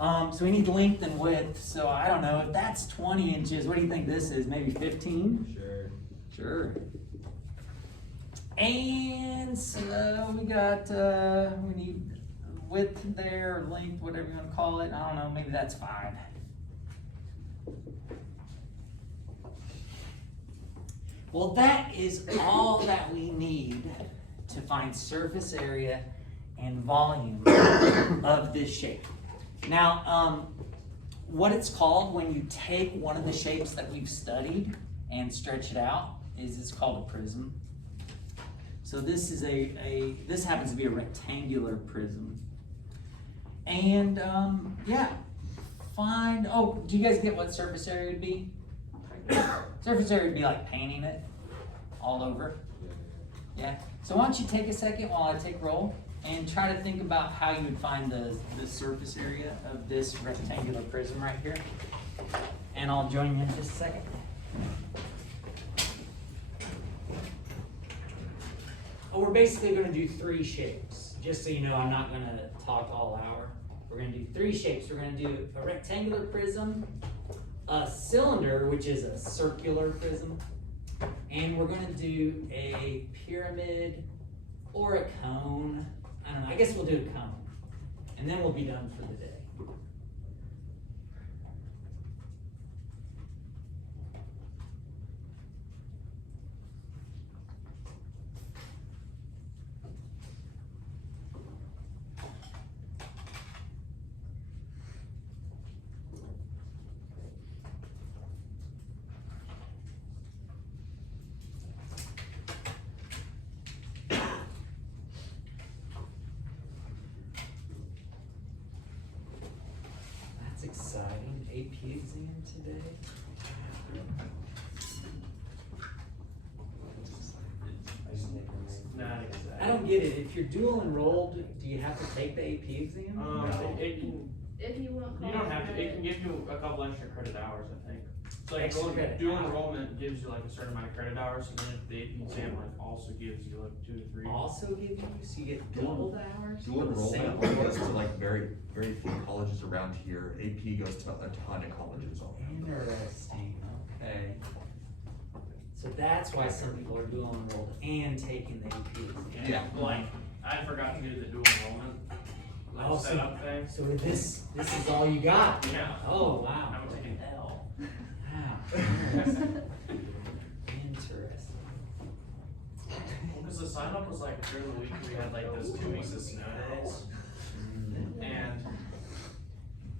So we need length and width. So I don't know, if that's 20 inches, what do you think this is? Maybe 15? Sure. And so we got, we need width there, or length, whatever you want to call it. I don't know, maybe that's 5. Well, that is all that we need to find surface area and volume of this shape. Now, what it's called when you take one of the shapes that we've studied and stretch it out is it's called a prism. So this is this happens to be a rectangular prism. And yeah, do you guys get what surface area would be? Surface area would be like painting it all over. Yeah. So why don't you take a second while I take roll and try to think about how you would find the surface area of this rectangular prism right here. And I'll join you in just a second. Well, we're basically going to do 3 shapes. Just so you know, I'm not going to talk all hour. We're going to do 3 shapes. We're going to do a rectangular prism, a cylinder, which is a circular prism, and we're going to do a pyramid or a cone. I don't know, I guess we'll do a cone, and then we'll be done for the day. Exciting AP exam today. Not exciting. I don't get it. If you're dual enrolled, do you have to take the AP exam? No. It can. If you want, You don't have to. It can give you a couple extra credit hours, I think. So like Extra credit. dual enrollment gives you like a certain amount of credit hours, and then the AP exam like also gives you like 2 to 3. Also give you, so you get double the hours? Dual for the same enrollment work? goes to like very few colleges around here. AP goes to a ton of colleges all around. Interesting, okay. So that's why some people are dual enrolled and taking the AP exam. Yeah. Like I forgot to do the dual enrollment like Oh, so- setup thing. So this is all you got? Yeah. Oh, wow. I'm taking L. Wow. Interesting. Because the sign up was like during the week we had like those 2 weeks of snow days, and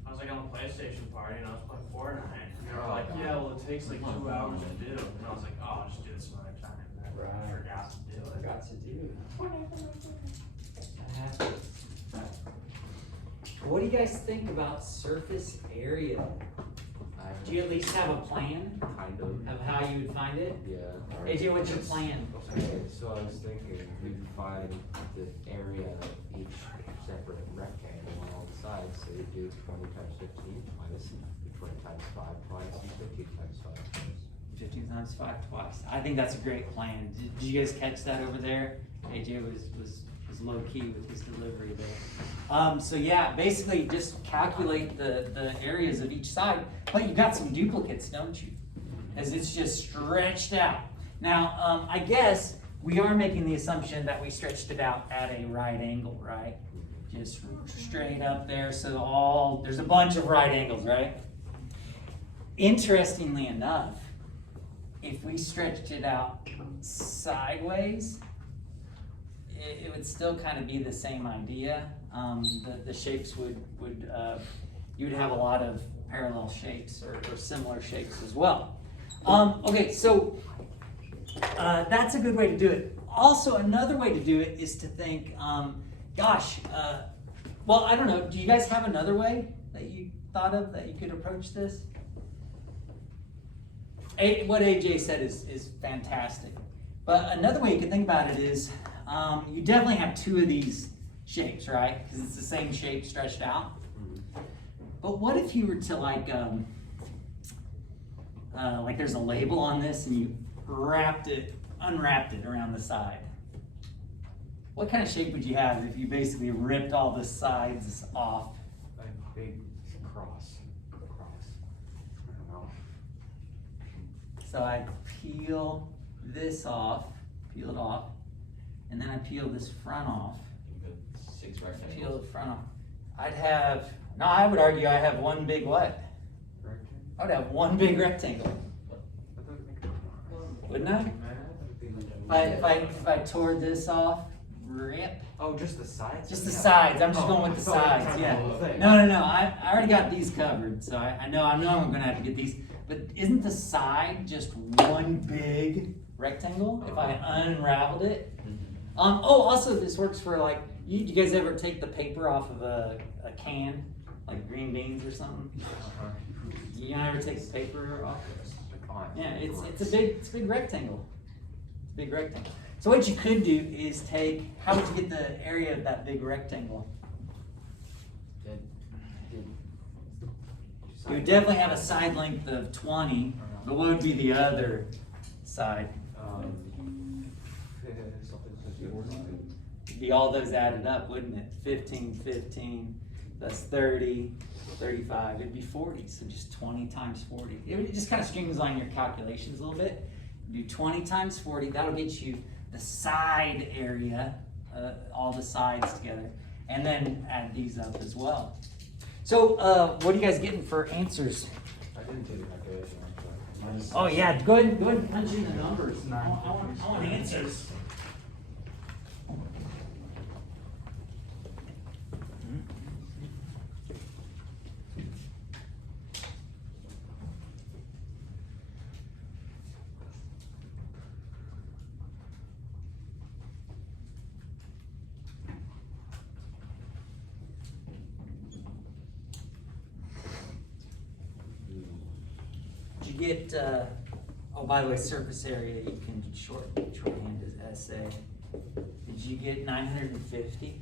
I was like on the PlayStation party and I was playing Fortnite. And they were like, yeah, well it takes like 2 hours to do, and I was like, oh, I'll just do it some other time. And I Right. forgot to do it. Forgot to do. That happens. What do you guys think about surface area? Do you at least have a plan Kind of. of how you would find it? Yeah. AJ, what's your plan? Okay, so I was thinking we could find the area of each separate rectangle on all the sides. So you do 20 times 15 minus 20 times 5 twice and 15 times 5 twice. 15 times 5 twice. I think that's a great plan. Did you guys catch that over there? AJ was low key with his delivery there. So yeah, basically just calculate the areas of each side, but you got some duplicates, don't you? As it's just stretched out. Now, I guess we are making the assumption that we stretched it out at a right angle, right? Just straight up there, so there's a bunch of right angles, right? Interestingly enough, if we stretched it out sideways, it would still kind of be the same idea. The shapes would you would have a lot of parallel shapes or similar shapes as well. Okay, so that's a good way to do it. Also, another way to do it is to think, well, I don't know, do you guys have another way that you thought of that you could approach this? What AJ said is fantastic. But another way you can think about it is, you definitely have 2 of these shapes, right? Because it's the same shape stretched out. But what if you were to like there's a label on this and you unwrapped it around the side? What kind of shape would you have if you basically ripped all the sides off? Like big Cross. I don't know. So I peel this off, peel it off, and then I peel this front off. You got 6 rectangles. Peel the front off. I would argue I have one big what? Rectangle? I would have one big rectangle, I thought it made wouldn't I? If I tore this off, rip. Oh, just the sides? Just the Yeah. sides, I'm just Oh, going with the I thought you were sides, talking yeah. about the whole thing. No, I already got these covered, so I know I'm gonna have to get these. But isn't the side just one big rectangle if I unraveled it? Also this works for like, you guys ever take the paper off of a can, like green beans or something? You ever take the paper off? Yeah, it's a big rectangle. It's a big rectangle. So what you could do is how would you get the area of that big rectangle? You would definitely have a side length of 20, but what would be the other side? It'd be all those added up, wouldn't it? 15, 15, that's 30, 35, it'd be 40, so just 20 times 40. It just kind of streamlines your calculations a little bit. Do 20 times 40, that'll get you the side area, all the sides together, and then add these up as well. So, what are you guys getting for answers? I didn't do the calculation actually. Oh yeah, go ahead and punch in the numbers. I want answers. Did you get, oh, by the way, surface area, you can shorthand as SA. Did you get 950?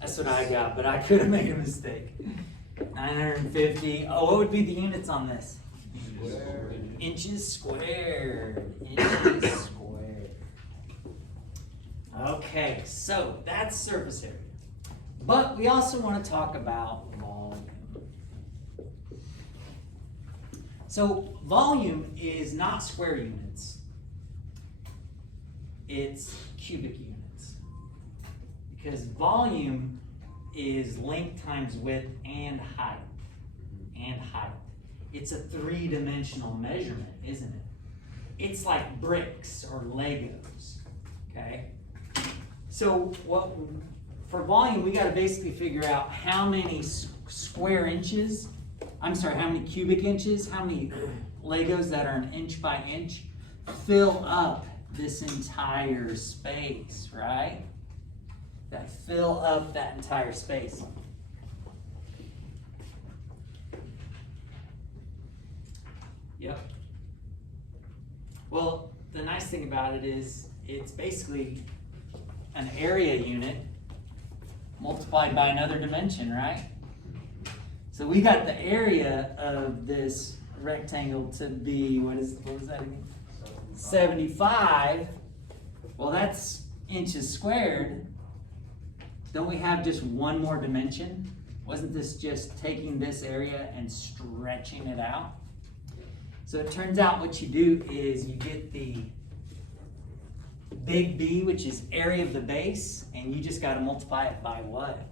That's what I got, but I could have made a mistake. 950. Oh, what would be the units on this? Inches squared. Inches squared. Okay, so that's surface area. But we also want to talk about volume. So volume is not square units. It's cubic units. Because volume is length times width and height. It's a 3-dimensional measurement, isn't it? It's like bricks or Legos, okay? So for volume, we got to basically figure out how many square inches, how many cubic inches, how many Legos that are an inch by inch fill up this entire space, right? That fill up that entire space. Yep. Well, the nice thing about it is it's basically an area unit multiplied by another dimension, right? So we got the area of this rectangle to be, what was that again? 75. Well, that's inches squared. Don't we have just one more dimension? Wasn't this just taking this area and stretching it out? So it turns out what you do is you get the big B, which is area of the base, and you just got to multiply it by what?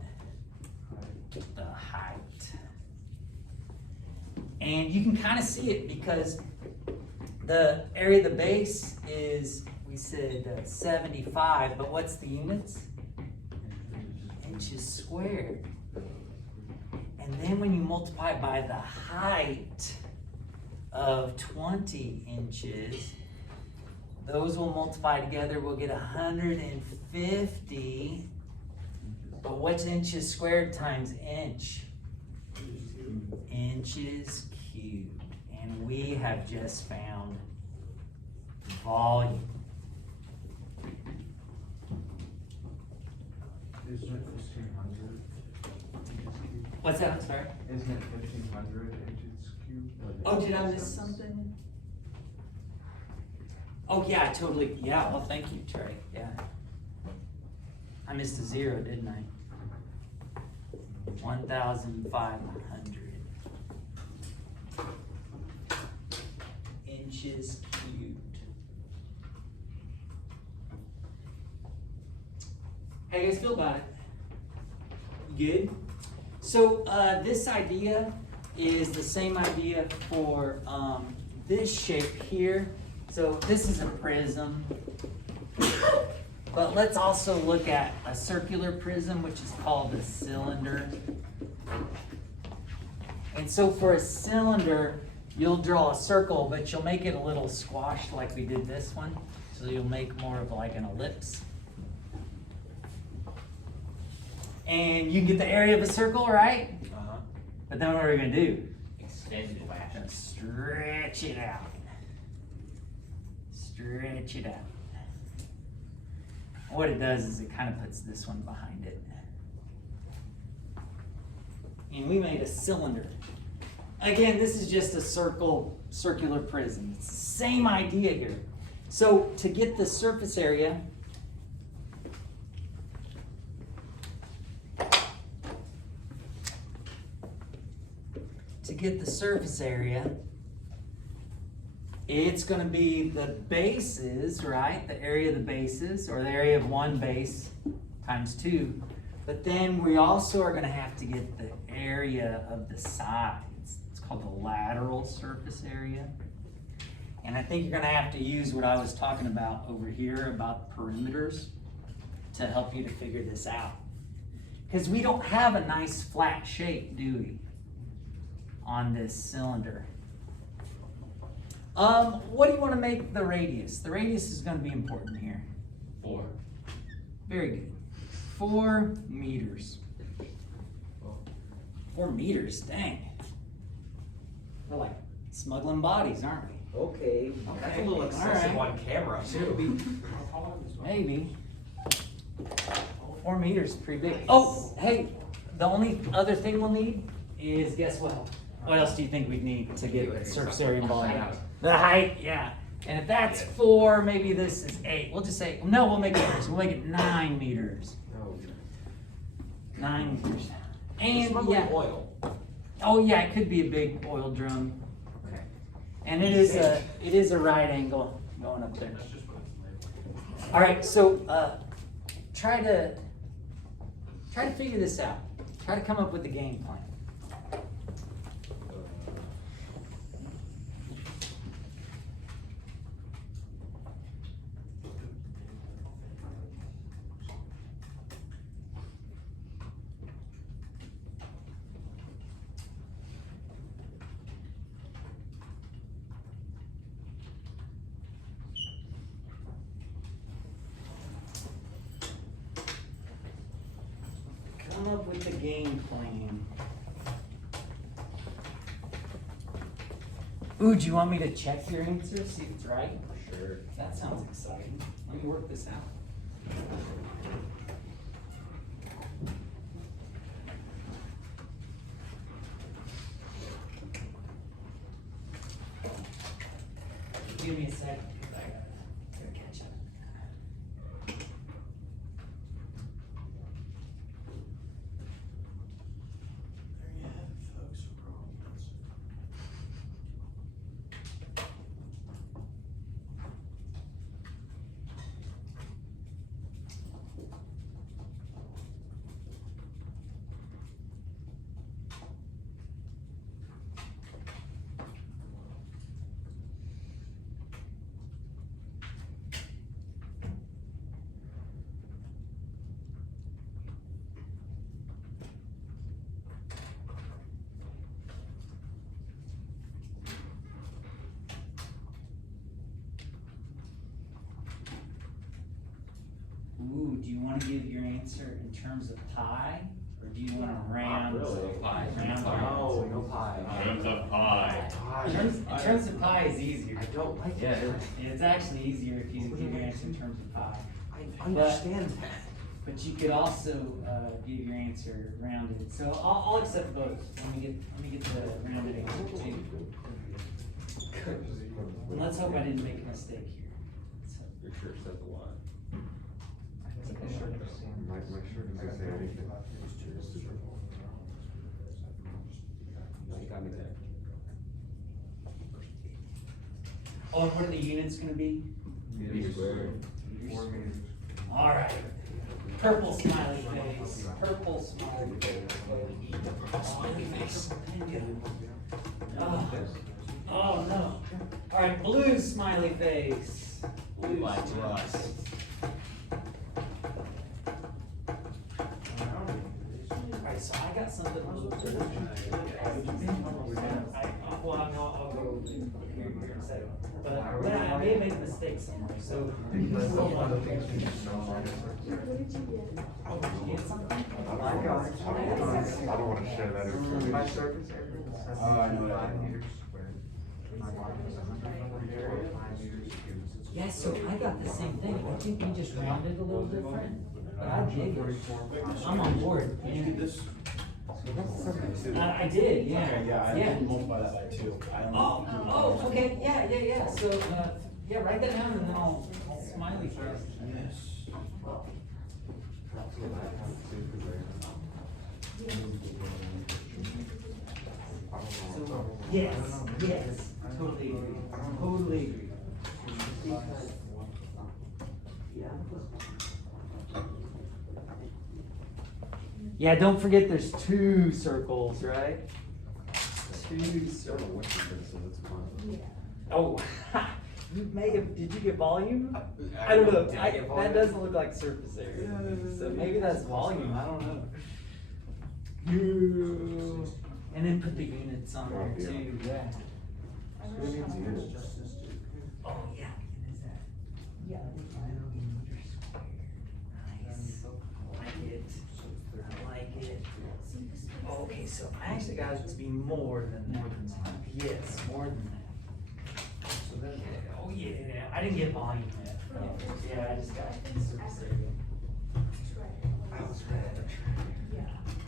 The height. And you can kind of see it because the area of the base is, we said 75, but what's the units? Inches squared. And then when you multiply by the height of 20 inches, those will multiply together, we'll get 150. But what's inches squared times inch? Inches cubed. And we have just found volume. Isn't it 1,500 inches cubed? What's that? I'm sorry. Isn't it 1,500 inches cubed? Oh, did I miss something? Oh, yeah, totally. Yeah, well, thank you, Trey. Yeah. I missed a 0, didn't I? 1,500 inches cubed. How you guys feel about it? Good? So this idea is the same idea for this shape here. So this is a prism. But let's also look at a circular prism, which is called a cylinder. And so for a cylinder, you'll draw a circle, but you'll make it a little squashed like we did this one. So you'll make more of like an ellipse. And you get the area of a circle, right? Uh-huh. But then what are we going to do? Extend it. Gonna stretch it out. Stretch it out. What it does is it kind of puts this one behind it. And we made a cylinder. Again, this is just a circular prism. It's the same idea here. So to get the surface area, it's going to be the bases, right? The area of the bases, or the area of one base times 2. But then we also are going to have to get the area of the sides. It's called the lateral surface area. And I think you're going to have to use what I was talking about over here about perimeters to help you to figure this out. Because we don't have a nice flat shape, do we, on this cylinder? What do you want to make the radius? The radius is going to be important here. 4. Very good. 4 meters. 4 meters, dang. We're like smuggling bodies, aren't we? Okay, that's a little excessive on camera too. Maybe. 4 meters is pretty big. Oh, hey, the only other thing we'll need is, guess what? What else do you think we'd need to get surface area and volume? The height, yeah. And if that's 4, maybe this is 8. We'll just say, no, we'll make it worse. We'll make it 9 meters. 9 meters. And yeah. Oil. Oh yeah, it could be a big oil drum. Okay. And it is a right angle going up there. All right, so try to figure this out. Try to come up with the game plan. Come up with the game plan. Ooh, do you want me to check your answer, see if it's right? Sure. That sounds exciting. Let me work this out. Give me a second. I gotta catch up. There you have it, folks. Problems. Ooh, do you want to give your answer in terms of pi, or do you want to round? Pie. Round No, no pie. Terms of pi. In terms of pi is easier. I don't like it. Yeah, it's actually easier if you give your answer in terms of pi. I understand that. But you could also give your answer rounded. So I'll accept both. Let me get the rounded answer too. And let's hope I didn't make a mistake here. So, Your shirt says a lot. My shirt doesn't say anything. I mean, Oh, and what are the units gonna be? meter squared. 4 meters. All right. Purple smiley face. Purple smiley face. Smiley face. Oh, oh no. All right, blue smiley face. Blue Like smiley Russ. face. All right, so I got something a little bit. Well, I'll go over here in a second. But I may have made a mistake somewhere. So. One of the things we just know. Oh, did you get something? I don't want to share that information. My surface area. I know that. 5 meters squared. My volume is 140 area, 5 meters cubed. Yeah, so I got the same thing. I think we just rounded a little different. But I dig it. I'm on board. You did this? I did, yeah. Okay, yeah, I Yeah. didn't multiply that by 2. I only- Oh, okay, yeah. So, yeah, write that down and then I'll smiley face. Yes. So, yes, totally agree. Totally agree. Yeah, don't forget there's 2 circles, right? 2 circles. Oh, you may have, did you get volume? I don't know, that doesn't look like surface area. So maybe that's volume, I don't know. And then put the units on there too, yeah. Oh, yeah, is that? Yeah. Nice. I like it. I like it. Okay, so I actually got it to be more than that. Yes, more than that. Oh yeah, I didn't get volume yet. Yeah, I just got surface area.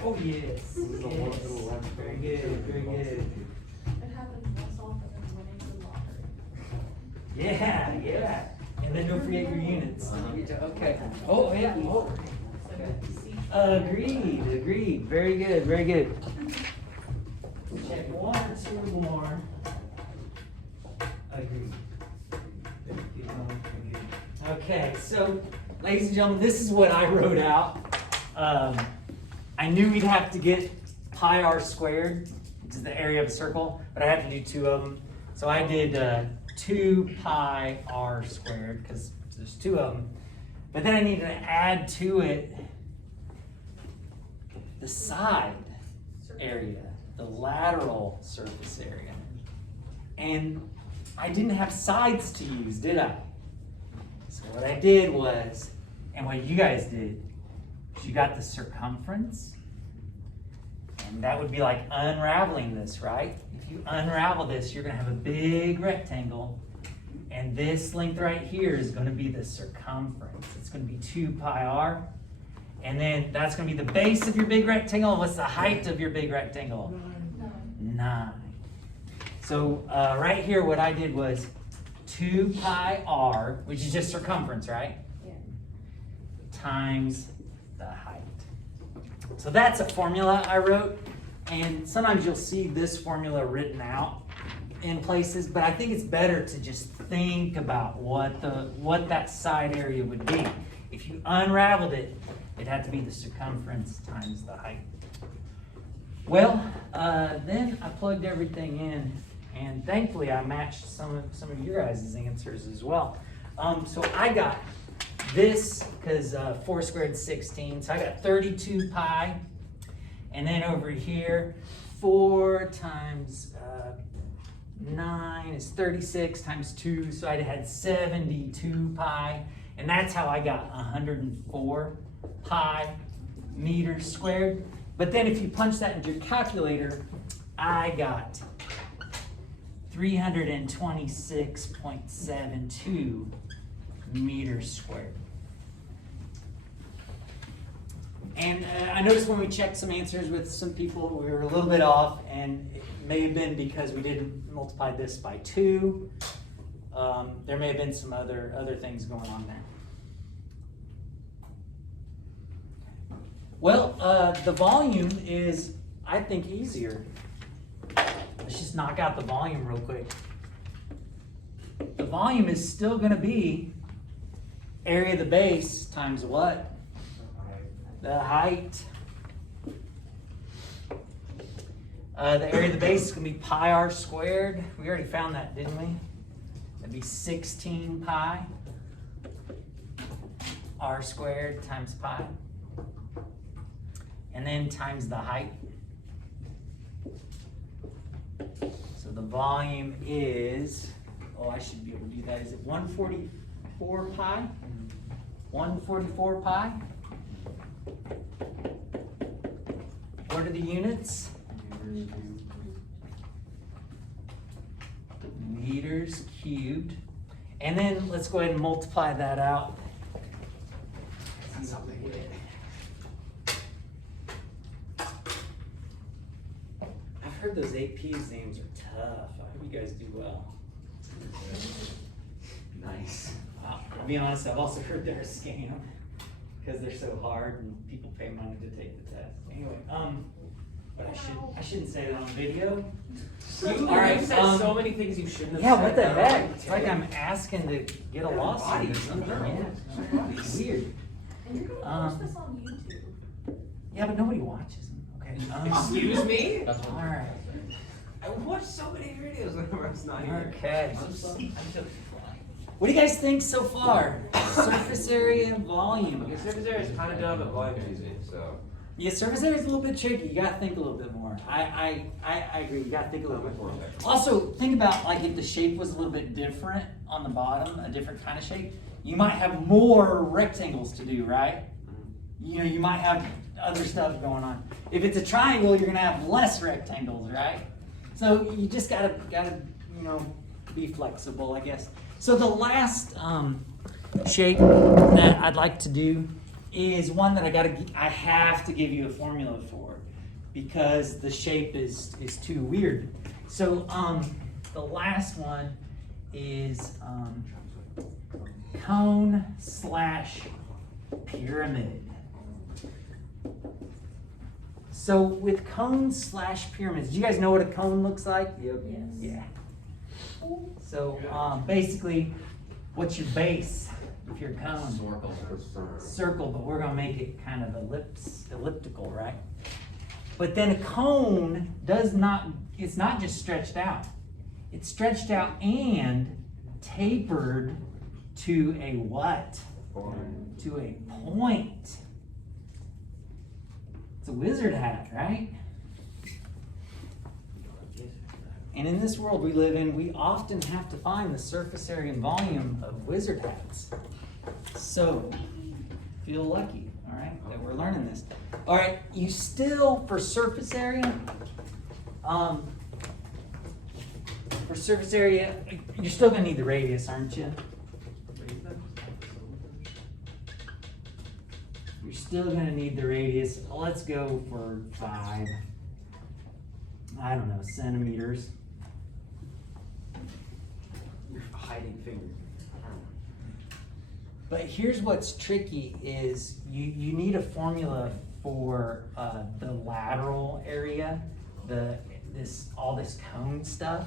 Oh yes, yes. Very good, very good. It happens less often than winning the lottery. Yeah. And then don't forget your units. Okay. Oh yeah. Oh. Agreed. Very good. Check 1 or 2 more. Agreed. Okay, so ladies and gentlemen, this is what I wrote out. I knew we'd have to get pi r squared, which is the area of a circle, but I had to do 2 of them. So I did 2 pi r squared, because there's 2 of them. But then I needed to add to it the side area, the lateral surface area. And I didn't have sides to use, did I? So what I did was, and what you guys did, is you got the circumference, and that would be like unraveling this, right? If you unravel this, you're gonna have a big rectangle, and this length right here is gonna be the circumference. It's gonna be 2 pi r, and then that's gonna be the base of your big rectangle. What's the height of your big rectangle? 9. So right here, what I did was 2 pi r, which is just circumference, right? Yeah. Times the height. So that's a formula I wrote, and sometimes you'll see this formula written out in places, but I think it's better to just think about what that side area would be. If you unraveled it, it'd have to be the circumference times the height. Well, then I plugged everything in, and thankfully I matched some of your guys' answers as well. So I got this, because 4 squared is 16, so I got 32 pi, and then over here, 4 times 9 is 36 times 2, so I had 72 pi, and that's how I got 104 pi meters squared. But then if you punch that into your calculator, I got 326.72 meters squared. And I noticed when we checked some answers with some people, we were a little bit off, and it may have been because we didn't multiply this by 2. There may have been some other things going on there. Well, the volume is, I think, easier. let's just knock out the volume real quick. The volume is still gonna be area of the base times what? The height. The area of the base is gonna be pi r squared. We already found that, didn't we? That'd be 16 pi r squared times pi. And then times the height. So the volume is, oh, I should be able to do that. Is it 144 pi? 144 pi? What are the units? Meters cubed. And then let's go ahead and multiply that out. I've heard those AP's names are tough. I hope you guys do well. Nice. I'll be honest, I've also heard they're a scam because they're so hard and people pay money to take the test. Anyway, but I shouldn't say that on video. You Alright, said so many things you shouldn't have Yeah, said. what the though. heck? It's like I'm asking to get a lawsuit or something. Yeah. It's weird. And you're gonna post this on YouTube. Yeah, but nobody watches them. Okay. Excuse me? All right. I watch so many videos whenever it's not here. Okay. What do you guys think so far? Surface area, volume. Okay, surface area is kind of dumb, but volume's easy, so. Yeah, surface area is a little bit tricky. You gotta think a little bit more. I agree. You gotta think a little bit more. Also, think about like if the shape was a little bit different on the bottom, a different kind of shape. You might have more rectangles to do, right? You know, you might have other stuff going on. If it's a triangle, you're gonna have less rectangles, right? So you just gotta you know, be flexible, I guess. So the last shape that I'd like to do is one that I have to give you a formula for because the shape is too weird. So the last one is cone / pyramid. So with cones / pyramids, do you guys know what a cone looks like? Yep. Yes. Yeah. So basically, what's your base if you're a cone? Circle, but we're gonna make it kind of elliptical, right? But then a cone it's not just stretched out. It's stretched out and tapered to a what? To a point. It's a wizard hat, right? And in this world we live in, we often have to find the surface area and volume of wizard hats. So, feel lucky, all right, that we're learning this. All right, you still, for surface area, you're still gonna need the radius, aren't you? You're still gonna need the radius. Let's go for 5, I don't know, centimeters. You're hiding fingers. But here's what's tricky is you need a formula for the lateral area, all this cone stuff.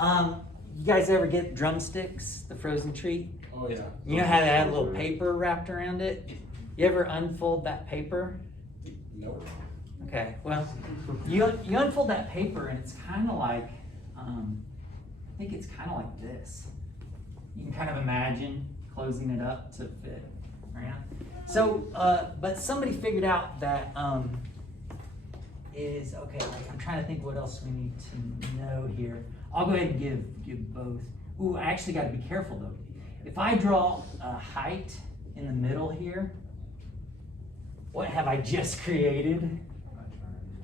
You guys ever get drumsticks, the frozen treat? Oh, yeah. You know how they had a little paper wrapped around it? You ever unfold that paper? Nope. Okay, well, you unfold that paper and it's kind of like, I think it's kind of like this. You can kind of imagine closing it up to fit around. So, but somebody figured out that okay, I'm trying to think what else we need to know here. I'll go ahead and give both. Ooh, I actually got to be careful though. If I draw a height in the middle here, what have I just created?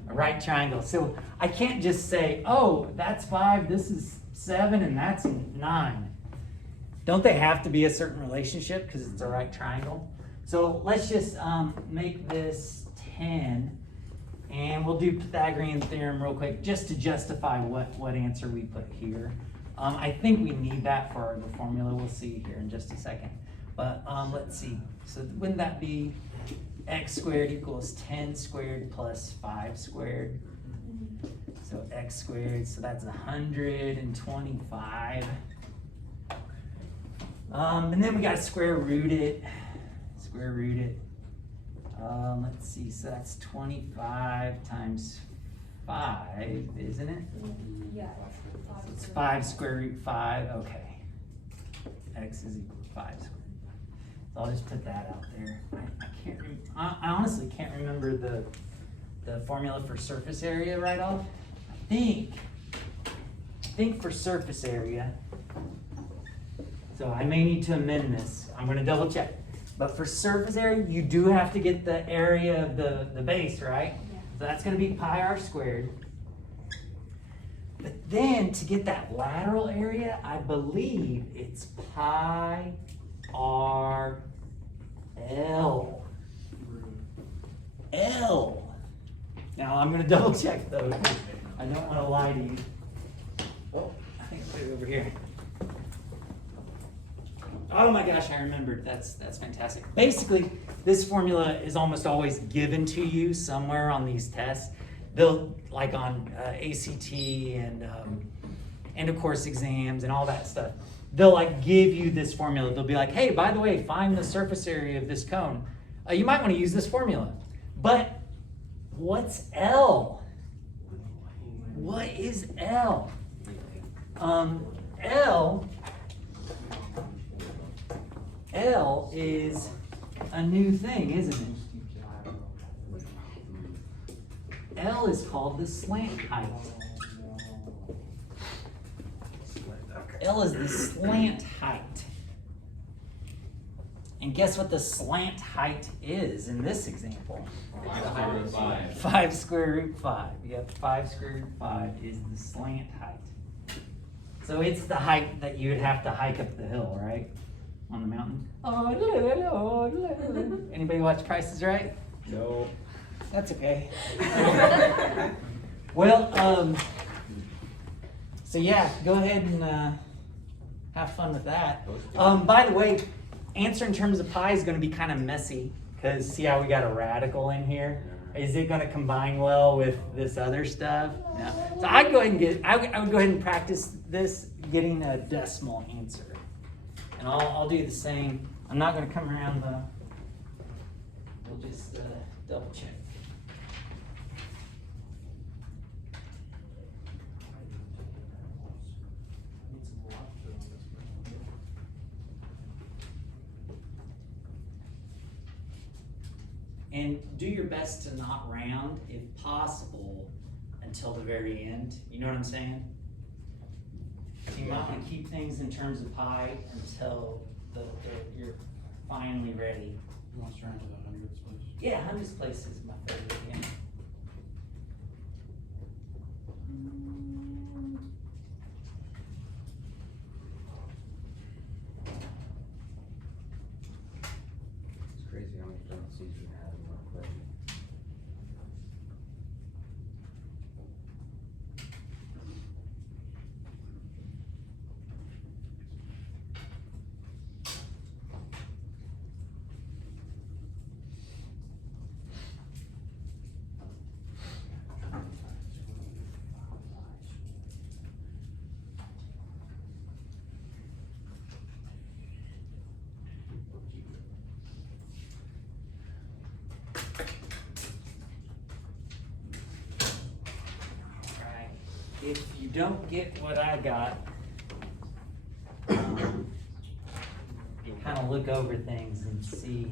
A right triangle. So I can't just say, oh, that's 5, this is 7, and that's 9. Don't they have to be a certain relationship because it's a right triangle? So let's just make this 10, and we'll do Pythagorean Theorem real quick just to justify what answer we put here. I think we need that for the formula. We'll see here in just a second. But let's see. So wouldn't that be x squared equals 10 squared plus 5 squared. So x squared, so that's 125. And then we gotta square root it. Square root it. Let's see, so that's 25 times 5, isn't it? Yeah. So it's 5 square root 5, okay. X is equal to 5 squared. So I'll just put that out there. I honestly can't remember the formula for surface area right off. I think for surface area, so I may need to amend this. I'm gonna double check. But for surface area, you do have to get the area of the base, right? Yeah. So that's gonna be pi r squared. But then to get that lateral area, I believe it's pi r L. L. Now I'm gonna double check though. I don't wanna lie to you. Oh, I think I put it over here. Oh my gosh, I remembered. That's fantastic. Basically, this formula is almost always given to you somewhere on these tests. They'll, like on ACT and of course exams and all that stuff. They'll like give you this formula. They'll be like, hey, by the way, find the surface area of this cone. You might want to use this formula. But what's L? What is L? L is a new thing, isn't it? L is called the slant height. L is the slant height. And guess what the slant height is in this example? 5 square root 5. Yep, 5 square root 5 is the slant height. So it's the height that you would have to hike up the hill, right? On the mountain. Anybody watch Price is Right? No. That's okay. Well, so yeah, go ahead and have fun with that. By the way, answer in terms of pi is going to be kind of messy because see how we got a radical in here? Is it going to combine well with this other stuff? No. So I'd go ahead and I would go ahead and practice this getting a decimal answer. And I'll do the same. I'm not going to come around though. We'll just double check. And do your best to not round, if possible, until the very end. You know what I'm saying? So you might want to keep things in terms of pi until you're finally ready. You want to turn to the hundreds place? Yeah, hundreds place is my favorite again. It's crazy how many parentheses you have in one equation. Alright, if you don't get what I got, you kind of look over things and see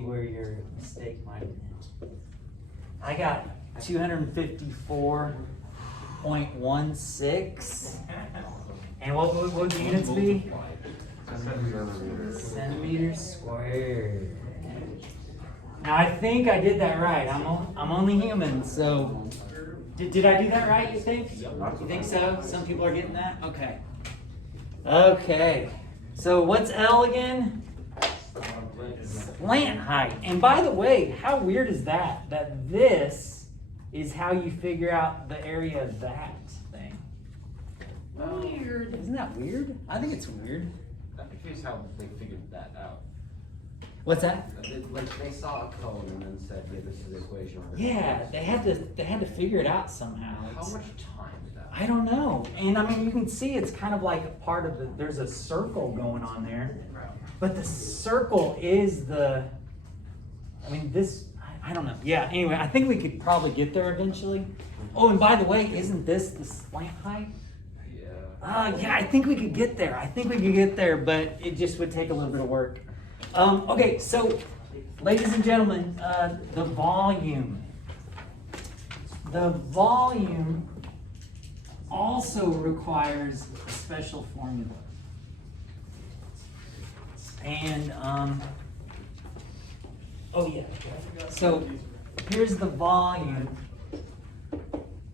where your mistake might have been. I got 254.16. And what would the units be? Centimeters squared. Now I think I did that right. I'm only human, so did I do that right? You think? You think so? Some people are getting that. Okay. Okay. So what's L again? Slant height. And by the way, how weird is that? That this is how you figure out the area of that thing. Weird. Isn't that weird? I think it's weird. I'm confused how they figured that out. What's that? Like, they saw a cone and then said, yeah, this is the equation. we're gonna Yeah, use. they had to figure it out somehow. How It's- much time did that? I don't know. And I mean, you can see it's kind of like a part of the, there's a circle going on there. But the circle is the, I mean, this, I don't know. Yeah, anyway, I think we could probably get there eventually. Oh, and by the way, isn't this the slant height? Yeah. Yeah, I think we could get there. I think we could get there, but it just would take a little bit of work. Okay, so, ladies and gentlemen, the volume. The volume also requires a special formula. And, oh yeah, so here's the volume.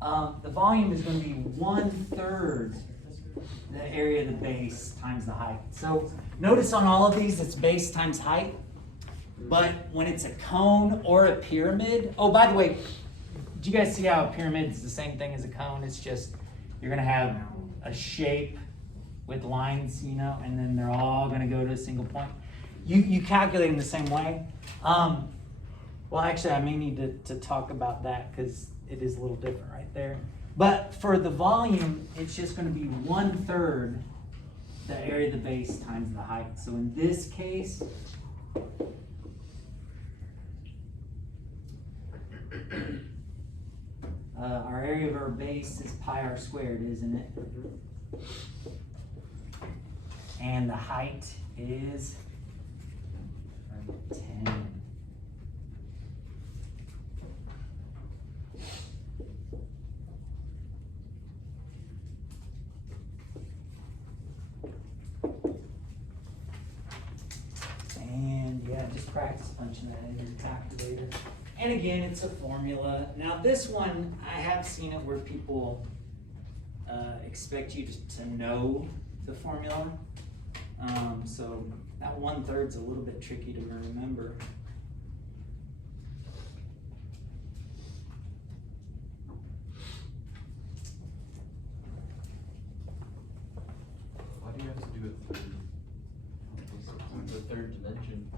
The volume is going to be 1/3 the area of the base times the height. So notice on all of these, it's base times height. But when it's a cone or a pyramid, oh, by the way, do you guys see how a pyramid is the same thing as a cone? It's just, you're going to have a shape with lines, you know, and then they're all going to go to a single point. You calculate them the same way. Well, actually, I may need to talk about that because it is a little different right there. But for the volume, it's just going to be 1/3 the area of the base times the height. So in this case, our area of our base is pi r squared, isn't it? And the height is 10. And yeah, just practice punching that in your calculator. And again, it's a formula. Now this one, I have seen it where people expect you to know the formula. So that 1/3 is a little bit tricky to remember. Why do you have to do a third? The third dimension.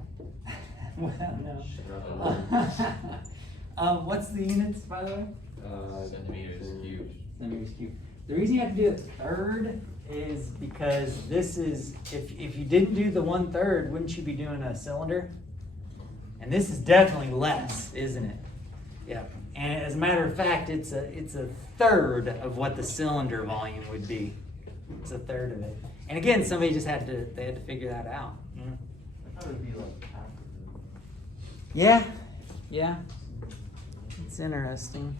Well, no. What's the units, by the way? Centimeters cubed. Centimeters cubed. The reason you have to do a third is because this is, if you didn't do the 1/3, wouldn't you be doing a cylinder? And this is definitely less, isn't it? Yeah. And as a matter of fact, it's a third of what the cylinder volume would be. It's a third of it. And again, somebody just had to figure that out. I thought it would be like half of it. Yeah, yeah. It's interesting.